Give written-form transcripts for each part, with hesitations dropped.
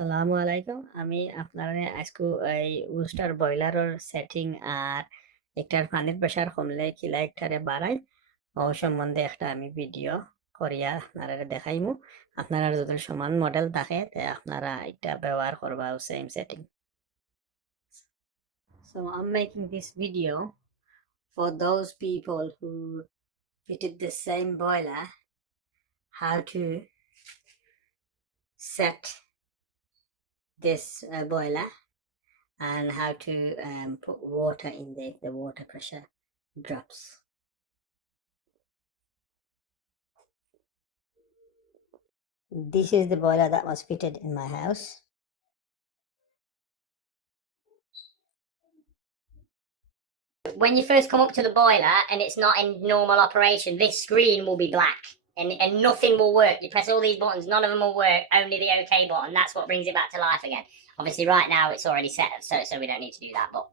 আসসালামু আলাইকুম। আমি আপনারে আজকু এই Worcester Boiler সেটিং আর একটার পানির প্রেসার কমলে কিলা একটারে বাড়াই ও সম্বন্ধে একটা আমি ভিডিও করিয়া আপনারা দেখাইমু। আপনারা যদি সমান মডেল থাকে তে আপনারা এটা ব্যবহার করবা same setting. So I'm making this video for those people who fitted the same boiler, how to set this boiler and how to put water in there if the water pressure drops. This is the boiler that was fitted in my house. When you first come up to the boiler and it's not in normal operation, this screen will be black and nothing will work. You press all these buttons, none of them will work, only the OK button. That's what brings it back to life again. Obviously, right now it's already set, so we don't need to do that. But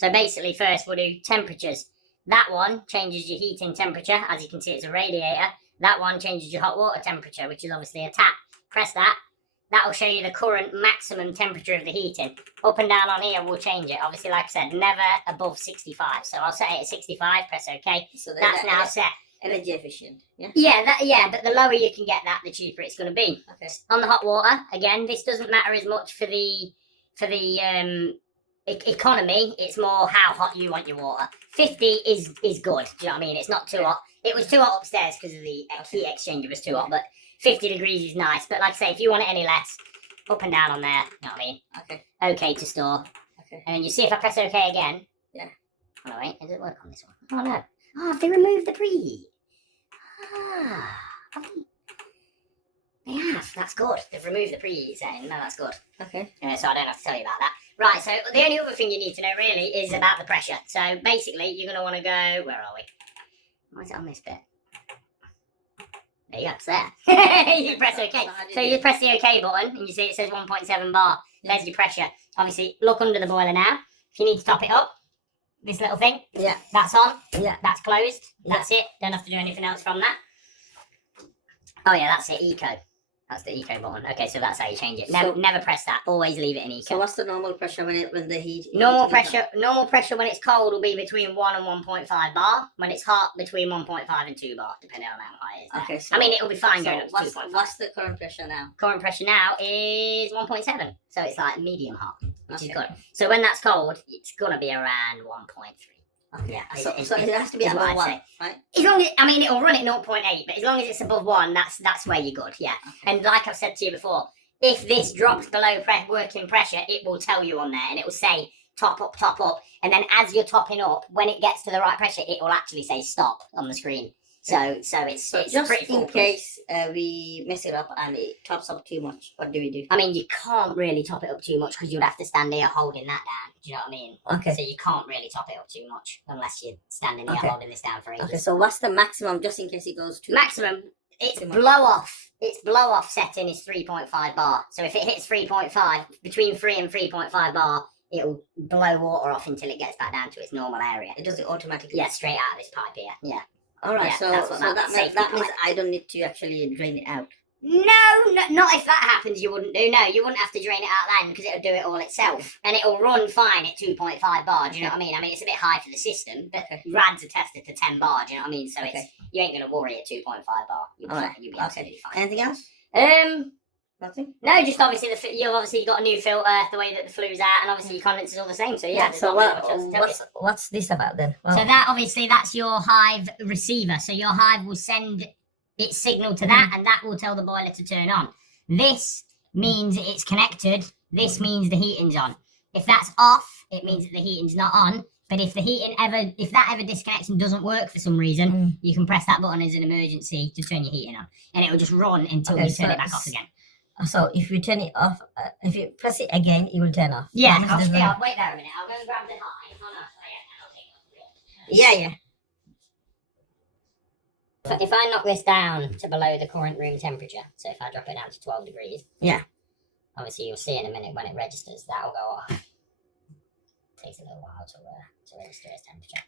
so basically, first we'll do temperatures. That one changes your heating temperature. As you can see, it's a radiator. That one changes your hot water temperature, which is obviously a tap. Press that. That'll show you the current maximum temperature of the heating. Up and down on here will change it. Obviously, like I said, never above 65. So I'll set it at 65, press OK. So that's now set. Energy efficient, yeah? Yeah, but the lower you can get that, the cheaper it's going to be. Okay. On the hot water, again, this doesn't matter as much for the economy. It's more how hot you want your water. 50 is good. Do you know what I mean? It's not too hot. It was too hot upstairs because of the heat exchanger was too hot, but 50 degrees is nice. But like I say, if you want it any less, up and down on there. You know what I mean? Okay. OK to store. Okay. And then you see if I press OK again. Yeah. Oh wait, does it work on this one? Oh no. Oh, have they removed the preheat? Ah, they have. That's good. They've removed the preheat setting. No, that's good. Okay. So I don't have to tell you about that. Right, so the only other thing you need to know really is about the pressure. So basically, you're going to want to go... Where are we? Why is it on this bit? There you go, it's there. You press OK. So you just press the OK button and you see it says 1.7 bar. There's your pressure. Obviously, look under the boiler now. If you need to top it up, this little thing. Yeah. That's on. Yeah. That's closed. That's it. Don't have to do anything else from that. Oh yeah, that's it. Eco. That's the eco button. Okay, so that's how you change it. Never press that. Always leave it in eco. So what's the normal pressure when the heat? Normal pressure when it's cold will be between 1 and 1.5 bar. When it's hot, between 1.5 and 2 bar, depending on how high it is. Okay. So, I mean, it'll be fine going up to 2.5. What's the current pressure now? Current pressure now is 1.7. So it's like medium hot, which is good. So when that's cold, it's gonna be around 1.3. Okay. Yeah, so it has to be above 1, right? As long as, I mean, it'll run at 0.8, but as long as it's above 1, that's where you're good, yeah. Okay. And like I've said to you before, if this drops below working pressure, it will tell you on there, and it will say top up, and then as you're topping up, when it gets to the right pressure, it will actually say stop on the screen. So it's just pretty in foolproof. case we mess it up and it tops up too much, what do we do? I mean, you can't really top it up too much because you'd have to stand here holding that down. Do you know what I mean? Okay. So you can't really top it up too much unless you're standing here holding this down for ages. Okay, so what's the maximum just in case it goes too Maximum, it's blow off. Its blow off setting is 3.5 bar. So if it hits 3.5, between 3 and 3.5 bar, it'll blow water off until it gets back down to its normal area. It does it automatically? Yeah, straight out of this pipe here. Yeah. All right, Yeah, so that means I don't need to actually drain it out. No, not if that happens, you wouldn't do. No, you wouldn't have to drain it out then because it'll do it all itself. And it'll run fine at 2.5 bar, do you know what I mean? I mean, it's a bit high for the system, but RADs are tested to 10 bar, do you know what I mean? So you ain't going to worry at 2.5 bar. You'll be absolutely fine. Anything else? Nothing? No, just obviously, you've obviously got a new filter, the way that the flue's out, and obviously your condenser's all the same, so yeah. So what's this about then? Well, so that, obviously, that's your Hive receiver. So your Hive will send its signal to that, and that will tell the boiler to turn on. This means it's connected. This means the heating's on. If that's off, it means that the heating's not on. But if that ever disconnects and doesn't work for some reason, you can press that button as an emergency to turn your heating on, and it will just run until you turn it back off again. So if you turn it off, if you press it again, it will turn off. Yeah, I'll wait there a minute. I'll go and grab the Hive. Oh, no, I'll take it off. Yeah. So if I knock this down to below the current room temperature, so if I drop it down to 12 degrees, obviously you'll see in a minute when it registers, that'll go off. Takes a little while to register its temperature.